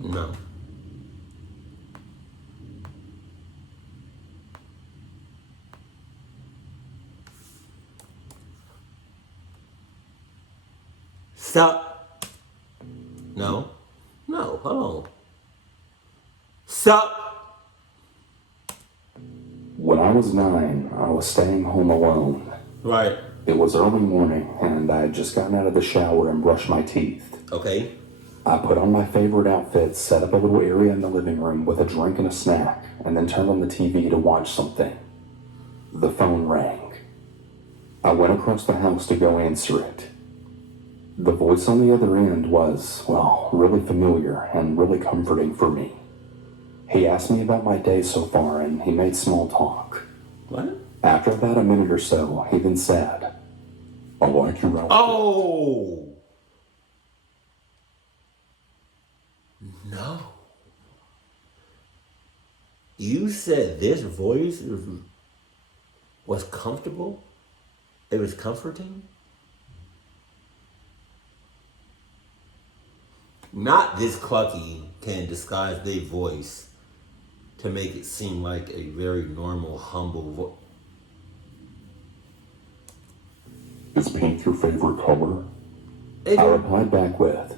No. Sup? No. No, hold on. Sup? When I was 9, I was staying home alone. Right. It was early morning, and I had just gotten out of the shower and brushed my teeth. Okay. I put on my favorite outfit, set up a little area in the living room with a drink and a snack, and then turned on the TV to watch something. The phone rang. I went across the house to go answer it. The voice on the other end was, well, really familiar and really comforting for me. He asked me about my day so far, and he made small talk. What? After about a minute or so, he then said, "I like your outfit." Oh! No. You said this voice was comfortable? It was comforting? Not this clucky can disguise their voice to make it seem like a very normal, humble voice. "Is pink your favorite color?" I replied back with,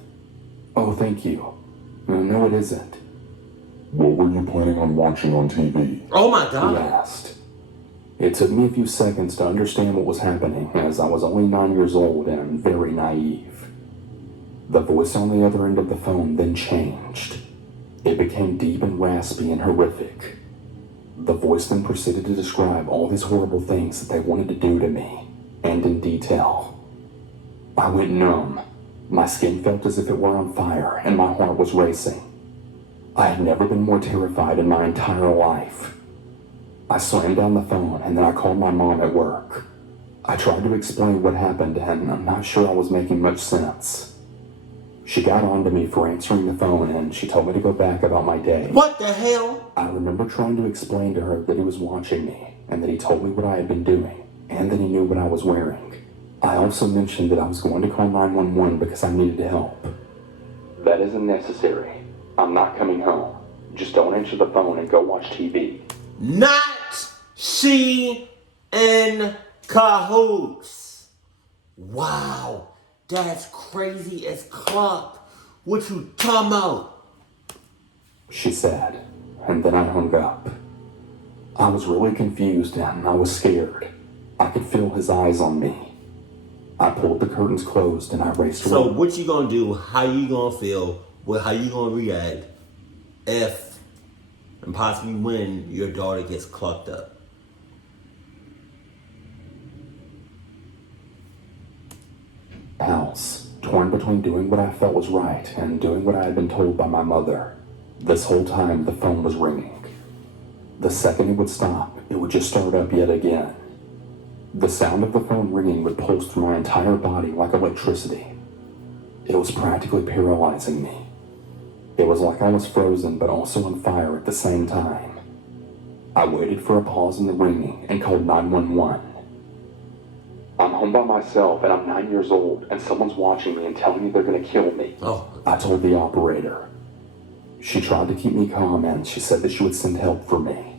"Oh, thank you. No, it isn't." "What were you planning on watching on TV?" Oh my he God. asked. It took me a few seconds to understand what was happening, as I was only 9 years old and very naive. The voice on the other end of the phone then changed. It became deep and raspy and horrific. The voice then proceeded to describe all these horrible things that they wanted to do to me, and in detail. I went numb. My skin felt as if it were on fire, and my heart was racing. I had never been more terrified in my entire life. I slammed down the phone, and then I called my mom at work. I tried to explain what happened, and I'm not sure I was making much sense. She got on to me for answering the phone, and she told me to go back about my day. What the hell? I remember trying to explain to her that he was watching me, and that he told me what I had been doing, and that he knew what I was wearing. I also mentioned that I was going to call 911 because I needed help. "That isn't necessary. I'm not coming home. Just don't answer the phone and go watch TV." Not she in cahoots. Wow. That's crazy as cluck. What you talking about? She said, and then I hung up. I was really confused and I was scared. I could feel his eyes on me. I pulled the curtains closed and I raced away. So what you gonna do? How you gonna feel? How you gonna react if and possibly when your daughter gets clucked up? House, torn between doing what I felt was right and doing what I had been told by my mother. This whole time the phone was ringing. The second it would stop, it would just start up yet again. The sound of the phone ringing would pulse through my entire body like electricity. It was practically paralyzing me. It was like I was frozen but also on fire at the same time. I waited for a pause in the ringing and called 911. "I'm home by myself and I'm 9 years old and someone's watching me and telling me they're going to kill me," I told the operator. She tried to keep me calm and she said that she would send help for me.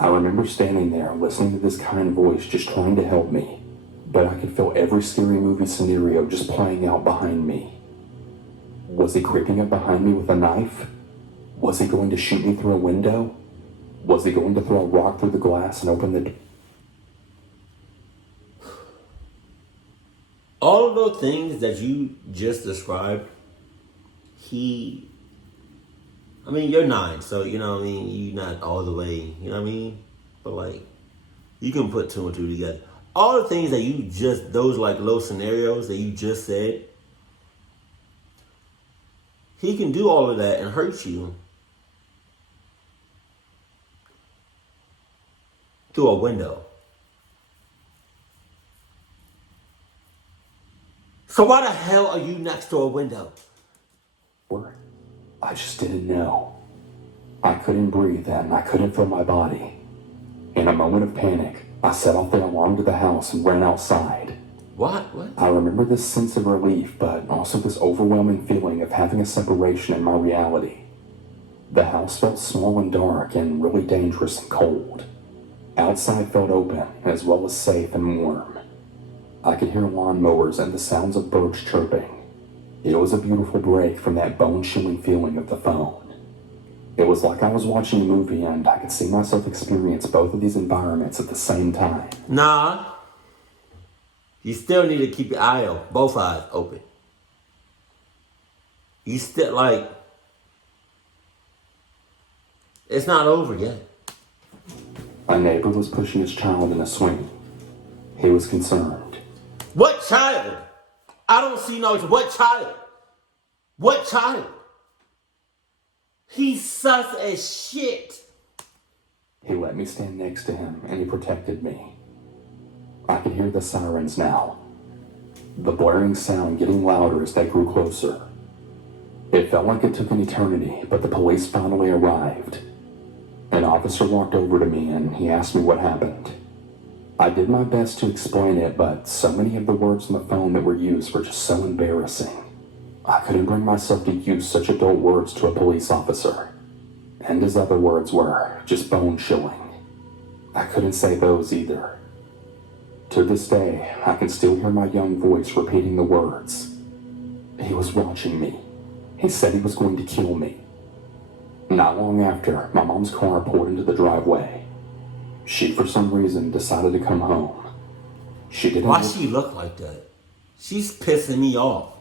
I remember standing there listening to this kind voice just trying to help me, but I could feel every scary movie scenario just playing out behind me. Was he creeping up behind me with a knife? Was he going to shoot me through a window? Was he going to throw a rock through the glass and open the door? All of those things that you just described, you're 9, so, you're not all the way, But, you can put 2 and 2 together. All the things that those, low scenarios that you just said, he can do all of that and hurt you through a window. So why the hell are you next to a window? I just didn't know. I couldn't breathe and I couldn't feel my body. In a moment of panic, I set off the alarm to the house and ran outside. What? I remember this sense of relief, but also this overwhelming feeling of having a separation in my reality. The house felt small and dark and really dangerous and cold. Outside felt open, as well as safe and warm. I could hear lawnmowers and the sounds of birds chirping. It was a beautiful break from that bone-chilling feeling of the phone. It was like I was watching a movie and I could see myself experience both of these environments at the same time. Nah. You still need to keep your eye open, both eyes open. You still, like, it's not over yet. A neighbor was pushing his child in a swing. He was concerned. What child? I don't see no, what child? What child? He's sus as shit. He let me stand next to him and he protected me. I could hear the sirens now. The blaring sound getting louder as they grew closer. It felt like it took an eternity, but the police finally arrived. An officer walked over to me and he asked me what happened. I did my best to explain it, but so many of the words on the phone that were used were just so embarrassing. I couldn't bring myself to use such adult words to a police officer. And his other words were just bone-chilling. I couldn't say those either. To this day, I can still hear my young voice repeating the words. He was watching me. He said he was going to kill me. Not long after, my mom's car pulled into the driveway. She, for some reason, decided to come home. She didn't. Why she look like that? She's pissing me off.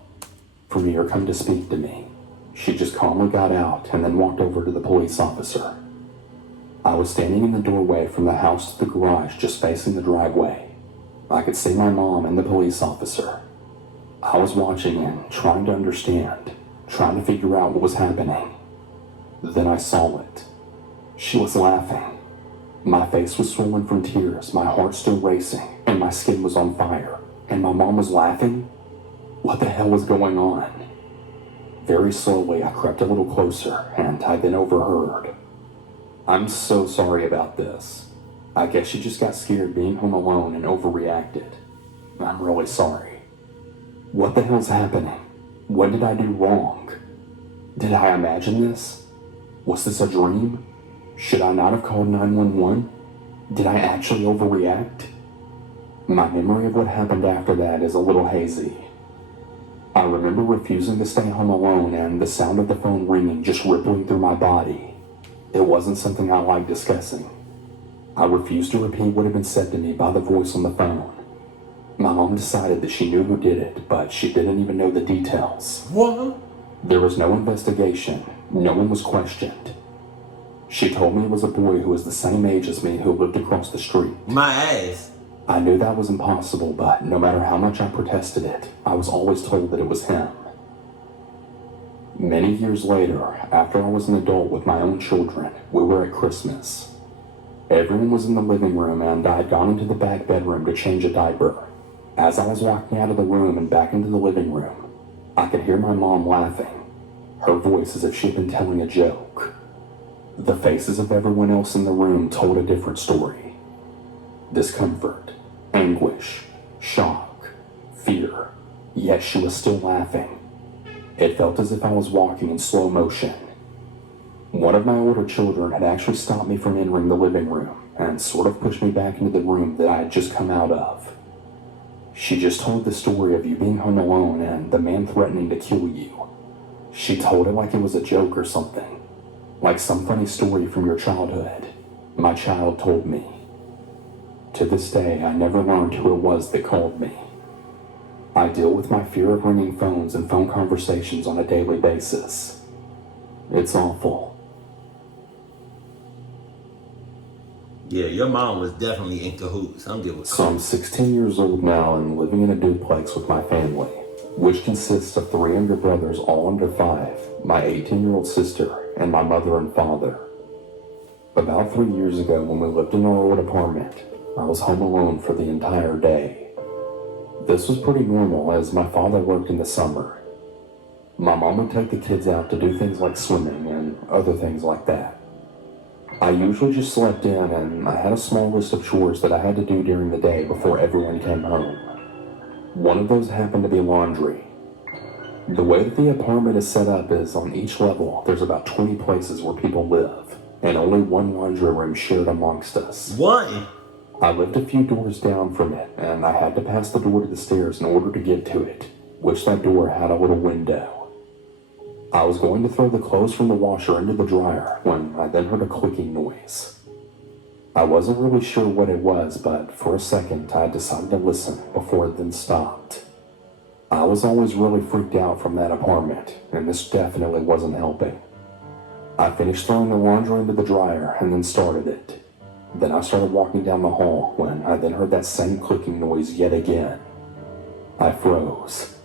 For me or come to speak to me. She just calmly got out and then walked over to the police officer. I was standing in the doorway from the house to the garage, just facing the driveway. I could see my mom and the police officer. I was watching and trying to understand, trying to figure out what was happening. Then I saw it. She was laughing. My face was swollen from tears, my heart still racing, and my skin was on fire. And my mom was laughing? What the hell was going on? Very slowly, I crept a little closer, and I then overheard. I'm so sorry about this. I guess she just got scared being home alone and overreacted. I'm really sorry. What the hell's happening? What did I do wrong? Did I imagine this? Was this a dream? Should I not have called 911? Did I actually overreact? My memory of what happened after that is a little hazy. I remember refusing to stay home alone and the sound of the phone ringing just rippling through my body. It wasn't something I liked discussing. I refused to repeat what had been said to me by the voice on the phone. My mom decided that she knew who did it, but she didn't even know the details. What? There was no investigation. No one was questioned. She told me it was a boy who was the same age as me who lived across the street. My ass. I knew that was impossible, but no matter how much I protested it, I was always told that it was him. Many years later, after I was an adult with my own children, we were at Christmas. Everyone was in the living room and I had gone into the back bedroom to change a diaper. As I was walking out of the room and back into the living room, I could hear my mom laughing, her voice as if she'd been telling a joke. The faces of everyone else in the room told a different story. Discomfort, anguish, shock, fear, yet she was still laughing. It felt as if I was walking in slow motion. One of my older children had actually stopped me from entering the living room and sort of pushed me back into the room that I had just come out of. She just told the story of you being home alone and the man threatening to kill you. She told it like it was a joke or something. Like some funny story from your childhood. My child told me. To this day, I never learned who it was that called me. I deal with my fear of ringing phones and phone conversations on a daily basis. It's awful. Yeah, your mom was definitely in cahoots. I'm good with So I'm 16 years old now and living in a duplex with my family, which consists of 3 younger brothers, all under 5, my 18-year-old sister, and my mother and father. About 3 years ago, when we lived in our old apartment, I was home alone for the entire day. This was pretty normal as my father worked in the summer. My mom would take the kids out to do things like swimming and other things like that. I usually just slept in and I had a small list of chores that I had to do during the day before everyone came home. One of those happened to be laundry. The way that the apartment is set up is on each level, there's about 20 places where people live, and only one laundry room shared amongst us. One? I lived a few doors down from it, and I had to pass the door to the stairs in order to get to it, which that door had a little window. I was going to throw the clothes from the washer into the dryer when I then heard a clicking noise. I wasn't really sure what it was, but for a second I decided to listen before it then stopped. I was always really freaked out from that apartment, and this definitely wasn't helping. I finished throwing the laundry into the dryer and then started it. Then I started walking down the hall when I then heard that same clicking noise yet again. I froze.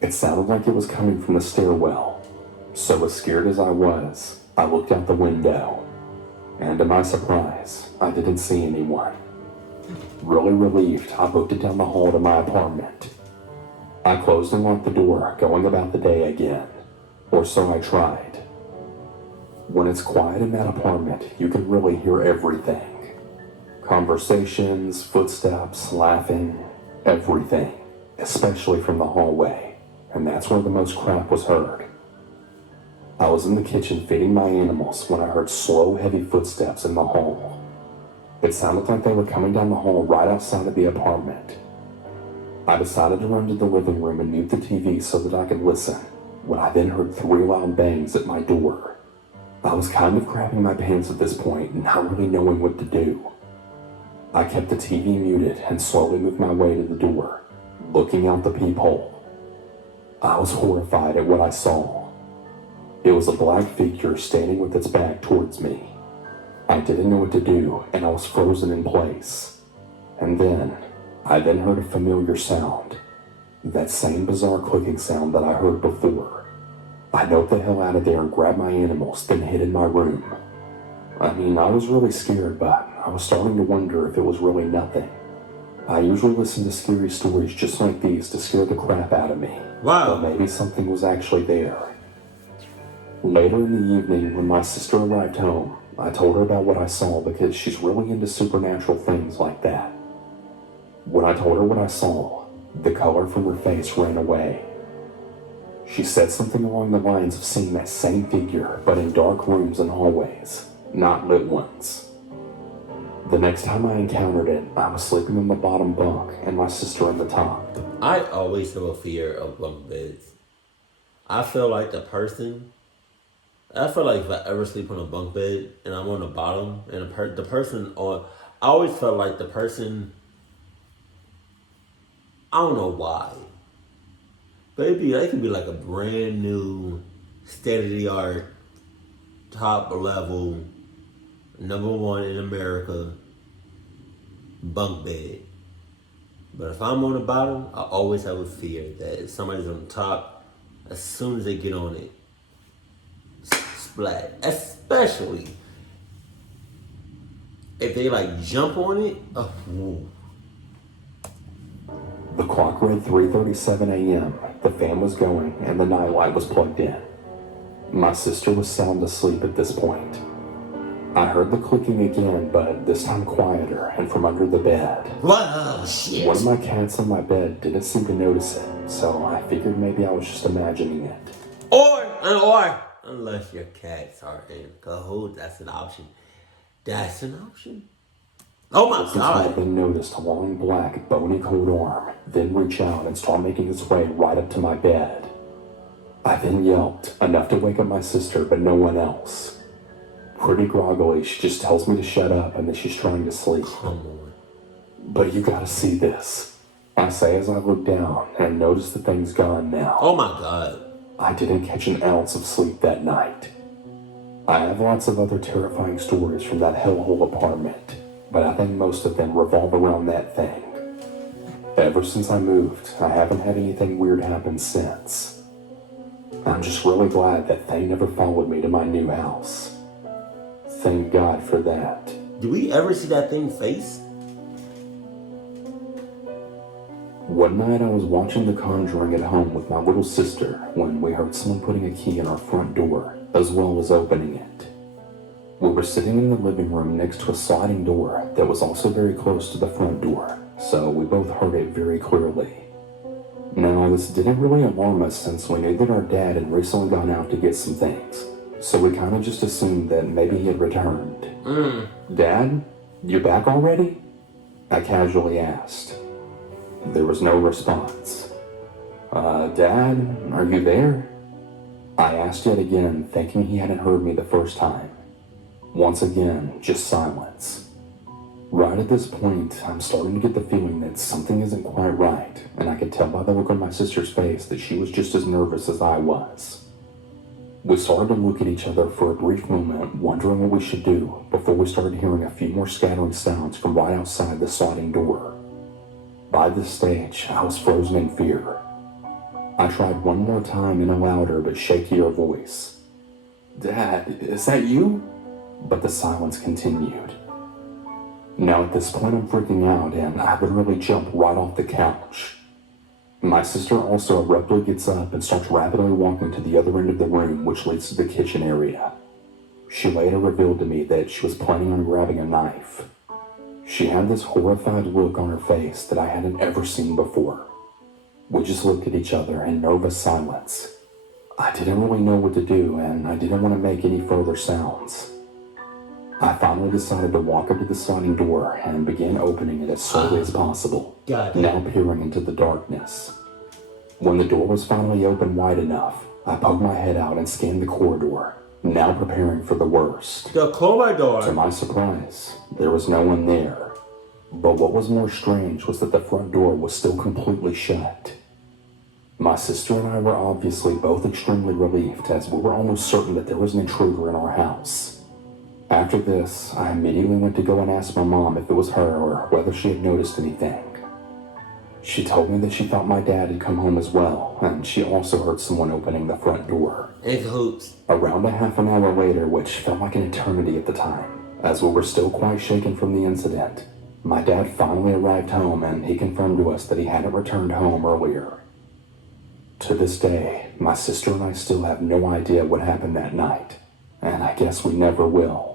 It sounded like it was coming from the stairwell. So as scared as I was, I looked out the window. And to my surprise, I didn't see anyone. Really relieved, I booked it down the hall to my apartment. I closed and locked the door, going about the day again. Or so I tried. When it's quiet in that apartment, you can really hear everything. Conversations, footsteps, laughing, everything. Especially from the hallway. And that's where the most crap was heard. I was in the kitchen feeding my animals when I heard slow, heavy footsteps in the hall. It sounded like they were coming down the hall right outside of the apartment. I decided to run to the living room and mute the TV so that I could listen, when I then heard 3 loud bangs at my door. I was kind of crapping my pants at this point, not really knowing what to do. I kept the TV muted and slowly moved my way to the door, looking out the peephole. I was horrified at what I saw. It was a black figure standing with its back towards me. I didn't know what to do, and I was frozen in place. And then, I then heard a familiar sound. That same bizarre clicking sound that I heard before. I dove the hell out of there and grabbed my animals, then hid in my room. I was really scared, but I was starting to wonder if it was really nothing. I usually listen to scary stories just like these to scare the crap out of me. Wow. But maybe something was actually there. Later in the evening, when my sister arrived home, I told her about what I saw because she's really into supernatural things like that. When I told her what I saw, the color from her face ran away. She said something along the lines of seeing that same figure, but in dark rooms and hallways, not lit ones. The next time I encountered it, I was sleeping on the bottom bunk and my sister on the top. I always have a fear of bunk beds. I feel like if I ever sleep on a bunk bed and I'm on the bottom and the person on, I always felt like the person, I don't know why, but it could be like a brand new, state-of-the-art, top level, #1 in America bunk bed. But if I'm on the bottom, I always have a fear that if somebody's on the top, as soon as they get on it, splat. Especially if they jump on it. Oh, whoa. The clock read 3:37 a.m. The fan was going and the nightlight was plugged in. My sister was sound asleep at this point. I heard the clicking again, but this time quieter and from under the bed. What? Oh, shit. One of my cats on my bed didn't seem to notice it, so I figured maybe I was just imagining it. Or, unless your cats are in cahoots, that's an option. That's an option. Oh my God. I then noticed a long black bony cold arm, then reach out and start making its way right up to my bed. I then yelped, enough to wake up my sister, but no one else. Pretty groggily, she just tells me to shut up and that she's trying to sleep. Come on. But you gotta see this, I say as I look down and notice the thing's gone now. Oh my God. I didn't catch an ounce of sleep that night. I have lots of other terrifying stories from that hellhole apartment, but I think most of them revolve around that thing. Ever since I moved, I haven't had anything weird happen since. I'm just really glad that thing never followed me to my new house. Thank God for that. Do we ever see that thing face? One night I was watching The Conjuring at home with my little sister when we heard someone putting a key in our front door, as well as opening it. We were sitting in the living room next to a sliding door that was also very close to the front door, so we both heard it very clearly. Now, this didn't really alarm us since we knew that our dad had recently gone out to get some things, so we kind of just assumed that maybe he had returned. Dad, you back already? I casually asked. There was no response. Dad, are you there? I asked yet again, thinking he hadn't heard me the first time. Once again, just silence. Right at this point, I'm starting to get the feeling that something isn't quite right, and I could tell by the look on my sister's face that she was just as nervous as I was. We started to look at each other for a brief moment, wondering what we should do, before we started hearing a few more scattering sounds from right outside the sliding door. By this stage, I was frozen in fear. I tried one more time in a louder but shakier voice. Dad, is that you? But the silence continued. Now at this point I'm freaking out and I literally jump right off the couch. My sister also abruptly gets up and starts rapidly walking to the other end of the room, which leads to the kitchen area. She later revealed to me that she was planning on grabbing a knife. She had this horrified look on her face that I hadn't ever seen before. We just looked at each other in nervous silence. I didn't really know what to do, and I didn't want to make any further sounds. I finally decided to walk up to the sliding door and began opening it as slowly as possible, now peering into the darkness. When the door was finally open wide enough, I poked my head out and scanned the corridor, now preparing for the worst. The corridor. To my surprise, there was no one there. But what was more strange was that the front door was still completely shut. My sister and I were obviously both extremely relieved, as we were almost certain that there was an intruder in our house. After this, I immediately went to go and ask my mom if it was her or whether she had noticed anything. She told me that she thought my dad had come home as well, and she also heard someone opening the front door. In cahoots. Around a half an hour later, which felt like an eternity at the time, as we were still quite shaken from the incident, my dad finally arrived home and he confirmed to us that he hadn't returned home earlier. To this day, my sister and I still have no idea what happened that night, and I guess we never will.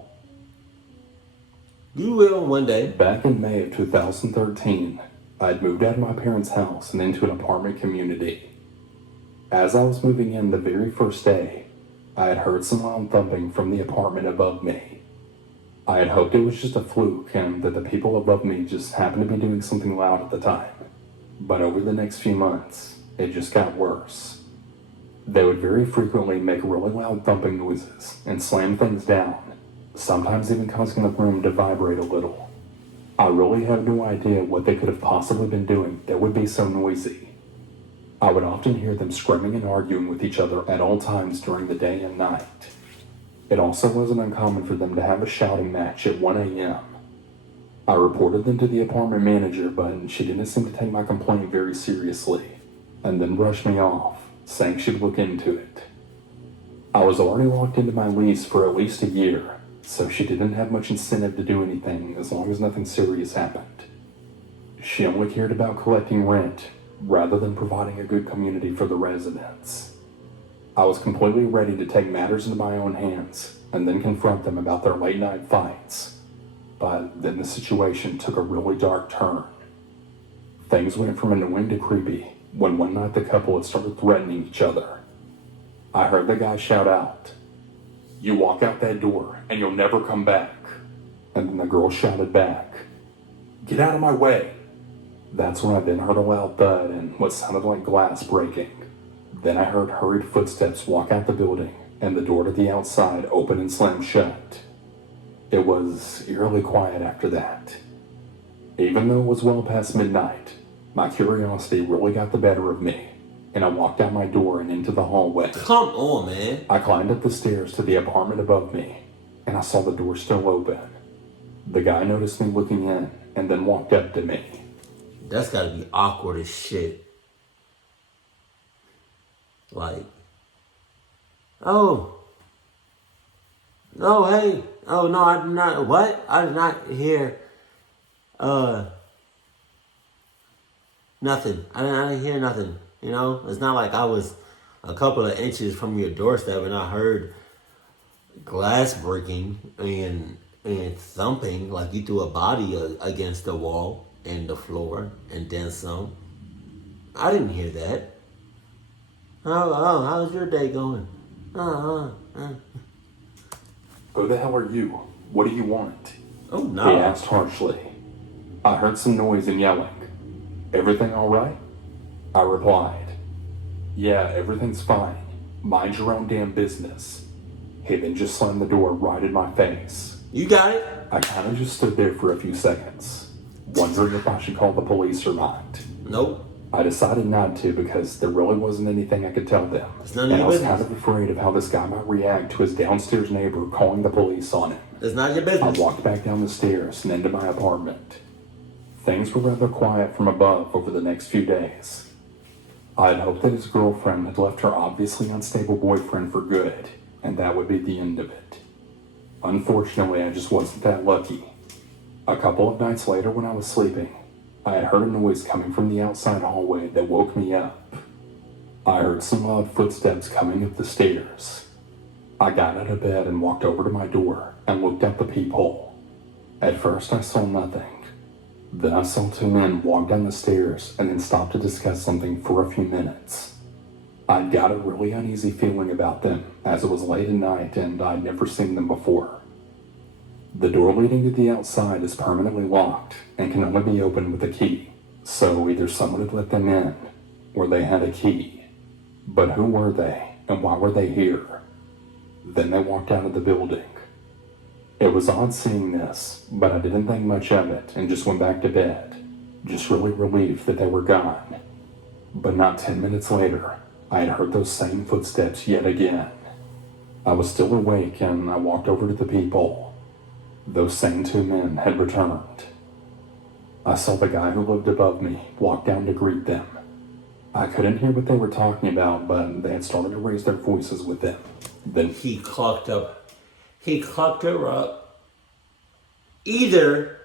You will one day. Back in May of 2013, I'd moved out of my parents' house and into an apartment community. As I was moving in the very first day, I had heard some loud thumping from the apartment above me. I had hoped it was just a fluke and that the people above me just happened to be doing something loud at the time. But over the next few months, it just got worse. They would very frequently make really loud thumping noises and slam things down, sometimes even causing the room to vibrate a little. I really have no idea what they could have possibly been doing that would be so noisy. I would often hear them screaming and arguing with each other at all times during the day and night. It also wasn't uncommon for them to have a shouting match at 1 a.m. I reported them to the apartment manager, but she didn't seem to take my complaint very seriously, and then brushed me off, saying she'd look into it. I was already locked into my lease for at least a year, so she didn't have much incentive to do anything as long as nothing serious happened. She only cared about collecting rent, rather than providing a good community for the residents. I was completely ready to take matters into my own hands and then confront them about their late night fights. But then the situation took a really dark turn. Things went from annoying to creepy when one night the couple had started threatening each other. I heard the guy shout out, "You walk out that door and you'll never come back." And then the girl shouted back, "Get out of my way." That's when I then heard a loud thud and what sounded like glass breaking. Then I heard hurried footsteps walk out the building, and the door to the outside open and slam shut. It was eerily quiet after that. Even though it was well past midnight, my curiosity really got the better of me, and I walked out my door and into the hallway. Come on, man. I climbed up the stairs to the apartment above me, and I saw the door still open. The guy noticed me looking in, and then walked up to me. That's gotta be awkward as shit. Like, oh, no, hey, oh, no, I did not, what? I did not hear, nothing. I didn't hear nothing, you know? It's not like I was a couple of inches from your doorstep and I heard glass breaking and thumping, like you threw a body against the wall and the floor and then some. I didn't hear that. How's your day going? Who the hell are you? What do you want? Oh, He no. asked harshly. I heard some noise and yelling. Everything all right? I replied. Yeah, everything's fine. Mind your own damn business. He then just slammed the door right in my face. You got it? I kind of just stood there for a few seconds, wondering if I should call the police or not. Nope. I decided not to because there really wasn't anything I could tell them. It's none of And your I was business. kind of afraid of how this guy might react to his downstairs neighbor calling the police on him. It's not your I business. walked back down the stairs and into my apartment. Things were rather quiet from above over the next few days. I had hoped that his girlfriend had left her obviously unstable boyfriend for good, and that would be the end of it. Unfortunately, I just wasn't that lucky. A couple of nights later when I was sleeping, I had heard a noise coming from the outside hallway that woke me up. I heard some loud footsteps coming up the stairs. I got out of bed and walked over to my door and looked out the peephole. At first I saw nothing. Then I saw two men walk down the stairs and then stop to discuss something for a few minutes. I'd got a really uneasy feeling about them as it was late at night and I'd never seen them before. The door leading to the outside is permanently locked and can only be opened with a key, so either someone had let them in or they had a key. But who were they and why were they here? Then they walked out of the building. It was odd seeing this, but I didn't think much of it and just went back to bed, just really relieved that they were gone. But not 10 minutes later, I had heard those same footsteps yet again. I was still awake and I walked over to the peephole. Those same two men had returned. I saw the guy who lived above me walk down to greet them. I couldn't hear what they were talking about, but they had started to raise their voices with them. Then He clucked her up. Either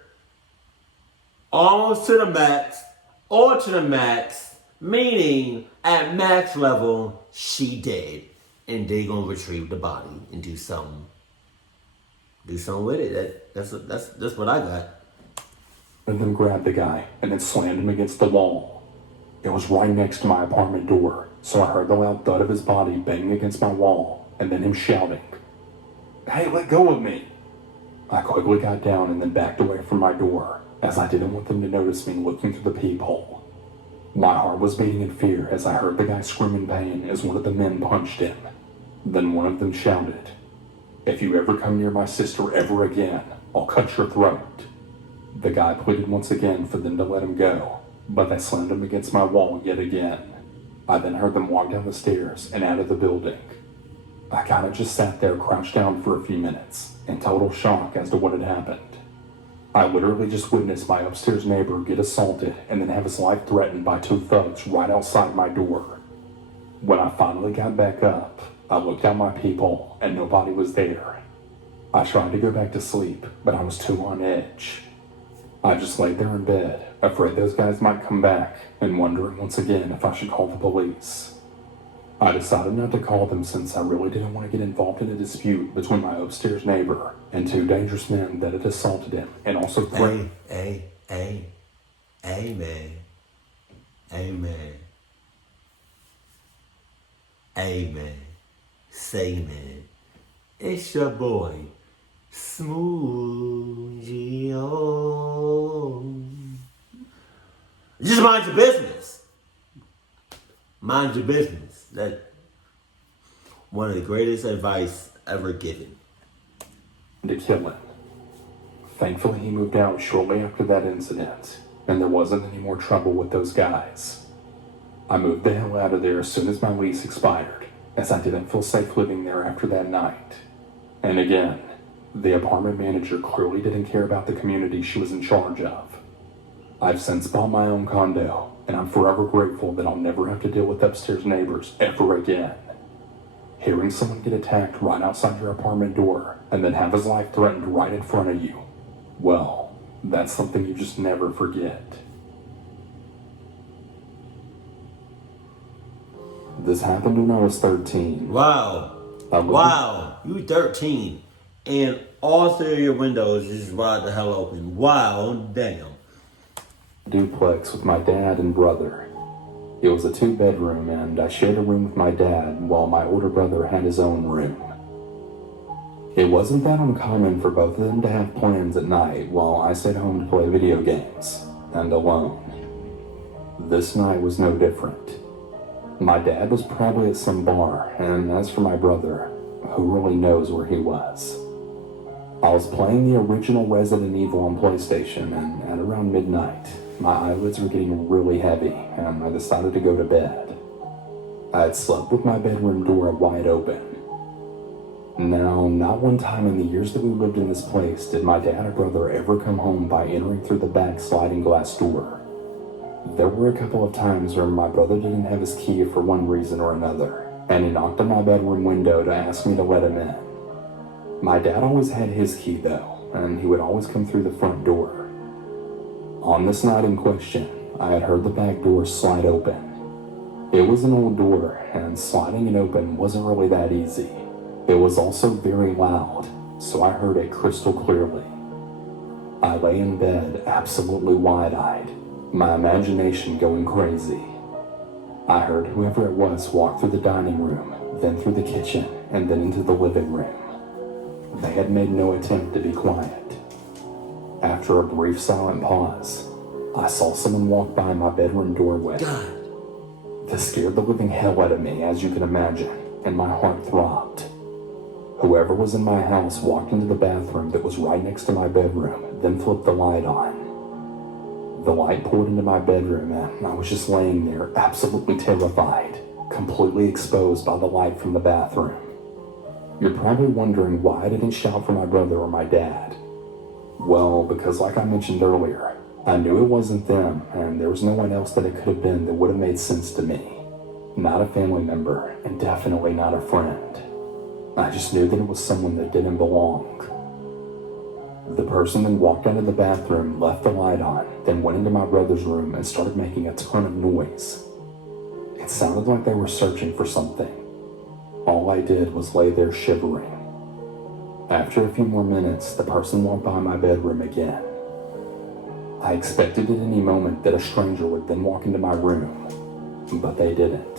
almost to the max or to the max, meaning at max level, she dead. And they gonna retrieve the body and do something with it. That's what I got. one of them grabbed the guy and then slammed him against the wall. It was right next to my apartment door, so I heard the loud thud of his body banging against my wall and then him shouting, "Hey, let go of me!" I quickly got down and then backed away from my door, as I didn't want them to notice me looking through the peephole. My heart was beating in fear as I heard the guy scream in pain as one of the men punched him. Then one of them shouted, "If you ever come near my sister ever again, I'll cut your throat." The guy pleaded once again for them to let him go, but they slammed him against my wall yet again. I then heard them walk down the stairs and out of the building. I kind of just sat there crouched down for a few minutes, in total shock as to what had happened. I literally just witnessed my upstairs neighbor get assaulted and then have his life threatened by two thugs right outside my door. When I finally got back up, I looked out my peephole and nobody was there. I tried to go back to sleep, but I was too on edge. I just laid there in bed, afraid those guys might come back, and wondering once again if I should call the police. I decided not to call them since I really didn't want to get involved in a dispute between my upstairs neighbor and two dangerous men that had assaulted him and also threatened. Amen. Amen. Say amen. It's your boy, Smooth Gio. Just mind your business. Mind your business. That's one of the greatest advice ever given. To kill him. Thankfully, he moved out shortly after that incident, and there wasn't any more trouble with those guys. I moved the hell out of there as soon as my lease expired, as I didn't feel safe living there after that night. And again, the apartment manager clearly didn't care about the community she was in charge of. I've since bought my own condo, and I'm forever grateful that I'll never have to deal with upstairs neighbors ever again. Hearing someone get attacked right outside your apartment door and then have his life threatened right in front of you, well, that's something you just never forget. This happened when I was 13. Wow. Wow. You 13. And all three of your windows just wide the hell open. Wow. Damn. Duplex with my dad and brother. It was a 2-bedroom, and I shared a room with my dad while my older brother had his own room. It wasn't that uncommon for both of them to have plans at night while I stayed home to play video games, and alone. This night was no different. My dad was probably at some bar, and as for my brother, who really knows where he was? I was playing the original Resident Evil on PlayStation, and at around midnight, my eyelids were getting really heavy, and I decided to go to bed. I had slept with my bedroom door wide open. Now, not one time in the years that we lived in this place did my dad or brother ever come home by entering through the back sliding glass door. There were a couple of times where my brother didn't have his key for one reason or another, and he knocked on my bedroom window to ask me to let him in. My dad always had his key though, and he would always come through the front door. On this night in question, I had heard the back door slide open. It was an old door, and sliding it open wasn't really that easy. It was also very loud, so I heard it crystal clearly. I lay in bed absolutely wide-eyed, my imagination going crazy. I heard whoever it was walk through the dining room, then through the kitchen, and then into the living room. They had made no attempt to be quiet. After a brief silent pause, I saw someone walk by my bedroom doorway. God. This scared the living hell out of me, as you can imagine, and my heart throbbed. Whoever was in my house walked into the bathroom that was right next to my bedroom, then flipped the light on. The light poured into my bedroom, and I was just laying there, absolutely terrified, completely exposed by the light from the bathroom. You're probably wondering why I didn't shout for my brother or my dad. Well, because like I mentioned earlier, I knew it wasn't them, and there was no one else that it could have been that would have made sense to me. Not a family member, and definitely not a friend. I just knew that it was someone that didn't belong. The person then walked out of the bathroom, left the light on, then went into my brother's room and started making a ton of noise. It sounded like they were searching for something. All I did was lay there shivering. After a few more minutes, the person walked by my bedroom again. I expected at any moment that a stranger would then walk into my room, but they didn't.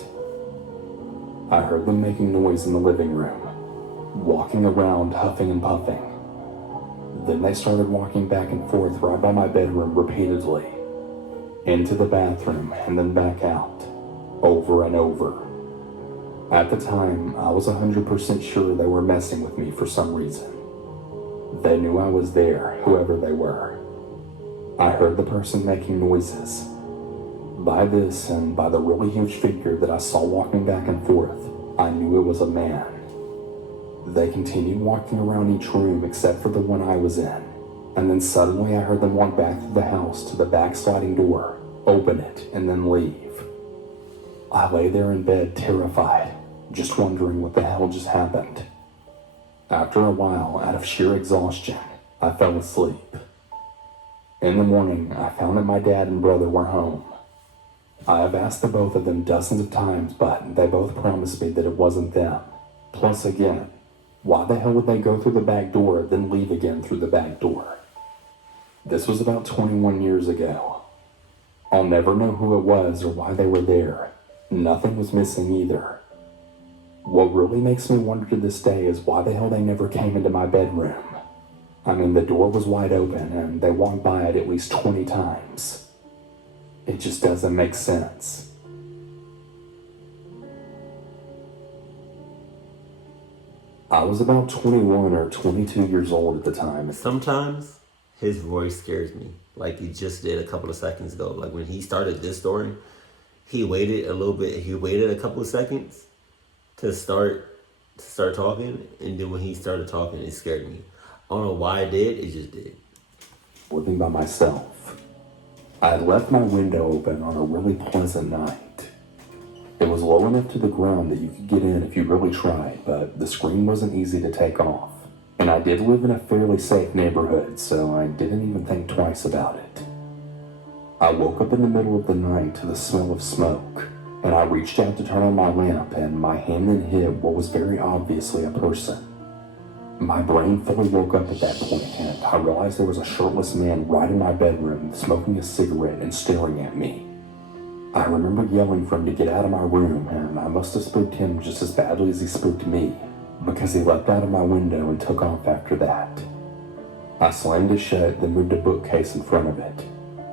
I heard them making noise in the living room, walking around huffing and puffing. Then they started walking back and forth right by my bedroom repeatedly, into the bathroom and then back out, over and over. At the time, I was 100% sure they were messing with me for some reason. They knew I was there, whoever they were. I heard the person making noises. By this, and by the really huge figure that I saw walking back and forth, I knew it was a man. They continued walking around each room except for the one I was in, and then suddenly I heard them walk back through the house to the back sliding door, open it, and then leave. I lay there in bed terrified, just wondering what the hell just happened. After a while, out of sheer exhaustion, I fell asleep. In the morning, I found that my dad and brother were home. I have asked the both of them dozens of times, but they both promised me that it wasn't them. Plus again, why the hell would they go through the back door, then leave again through the back door? This was about 21 years ago. I'll never know who it was or why they were there. Nothing was missing either. What really makes me wonder to this day is why the hell they never came into my bedroom. I mean, the door was wide open and they walked by it at least 20 times. It just doesn't make sense. I was about 21 or 22 years old at the time. Sometimes his voice scares me, like he just did a couple of seconds ago. Like when he started this story, he waited a little bit. He waited a couple of seconds to start talking, and then when he started talking, it scared me. I don't know why it did. It just did. Living by myself. I had left my window open on a really pleasant night. It was low enough to the ground that you could get in if you really tried, but the screen wasn't easy to take off. And I did live in a fairly safe neighborhood, so I didn't even think twice about it. I woke up in the middle of the night to the smell of smoke, and I reached out to turn on my lamp, and my hand then hit what was very obviously a person. My brain fully woke up at that point, and I realized there was a shirtless man right in my bedroom, smoking a cigarette and staring at me. I remember yelling for him to get out of my room, and I must have spooked him just as badly as he spooked me, because he leapt out of my window and took off after that. I slammed it shut, then moved a bookcase in front of it,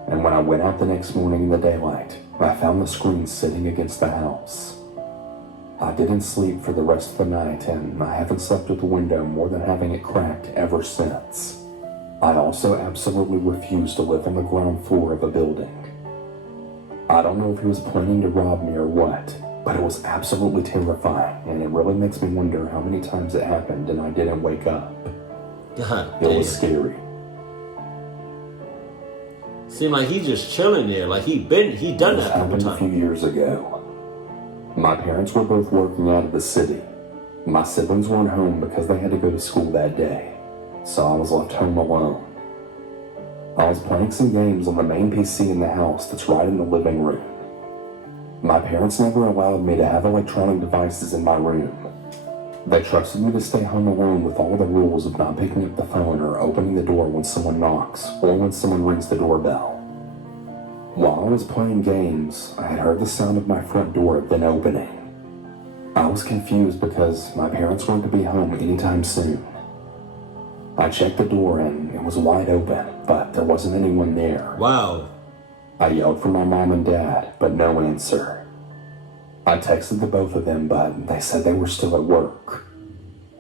and when I went out the next morning in the daylight, I found the screen sitting against the house. I didn't sleep for the rest of the night, and I haven't slept with the window more than having it cracked ever since. I also absolutely refuse to live on the ground floor of a building. I don't know if he was planning to rob me or what, but it was absolutely terrifying, and it really makes me wonder how many times it happened and I didn't wake up. God It damn. was scary. Seemed like he's just chilling there. Like he done It that a couple happened a few times. years ago. My parents were both working out of the city. My siblings weren't home because they had to go to school that day, so I was left home alone. I was playing some games on the main PC in the house that's right in the living room. My parents never allowed me to have electronic devices in my room. They trusted me to stay home alone with all the rules of not picking up the phone or opening the door when someone knocks or when someone rings the doorbell. While I was playing games, I had heard the sound of my front door then opening. I was confused because my parents weren't to be home anytime soon. I checked the door and it was wide open, but there wasn't anyone there. Wow. I yelled for my mom and dad, but no answer. I texted the both of them, but they said they were still at work.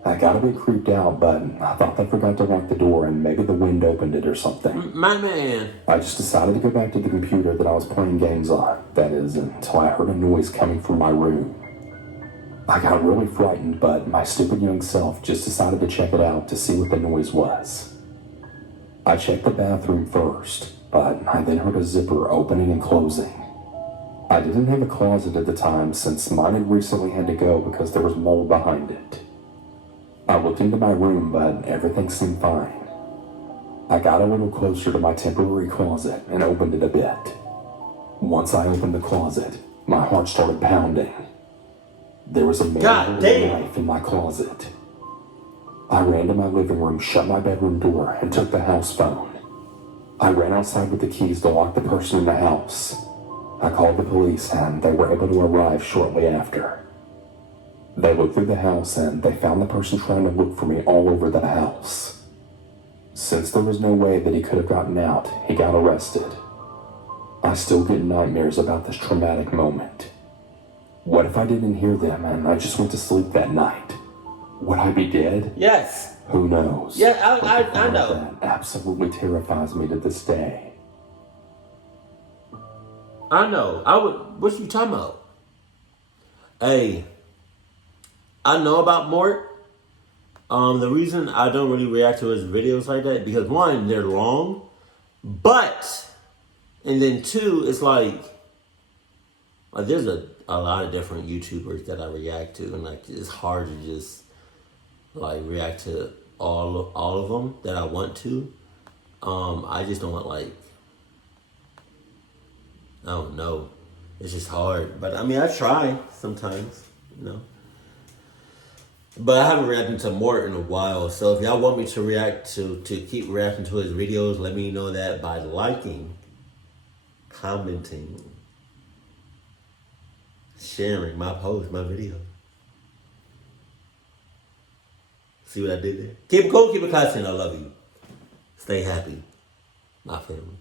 I got a bit creeped out, but I thought they forgot to lock the door and maybe the wind opened it or something. My man. I just decided to go back to the computer that I was playing games on, that is, until I heard a noise coming from my room. I got really frightened, but my stupid young self just decided to check it out to see what the noise was. I checked the bathroom first, but I then heard a zipper opening and closing. I didn't have a closet at the time since mine had recently had to go because there was mold behind it. I looked into my room, but everything seemed fine. I got a little closer to my temporary closet and opened it a bit. Once I opened the closet, my heart started pounding. There was a man holding a knife in my closet. I ran to my living room, shut my bedroom door, and took the house phone. I ran outside with the keys to lock the person in the house. I called the police, and they were able to arrive shortly after. They looked through the house, and they found the person trying to look for me all over the house. Since there was no way that he could have gotten out, he got arrested. I still get nightmares about this traumatic moment. What if I didn't hear them and I just went to sleep that night? Would I be dead? Yes. Who knows? Yeah, I But the thought know. of that absolutely terrifies me to this day. I know. What you talking about? Hey, I know about Mort. The reason I don't really react to his videos like that, because one, they're long, and then two, it's like there's a lot of different YouTubers that I react to, and like it's hard to just like react to all of them that I want to. I just don't want I don't know. It's just hard, but I mean I try sometimes, you know. But I haven't reacted to Mort in a while, so if y'all want me to react to keep reacting to his videos, let me know that by liking, commenting, sharing my post, my video. See what I did there? Keep it cool, keep it classy, and I love you. Stay happy, my family.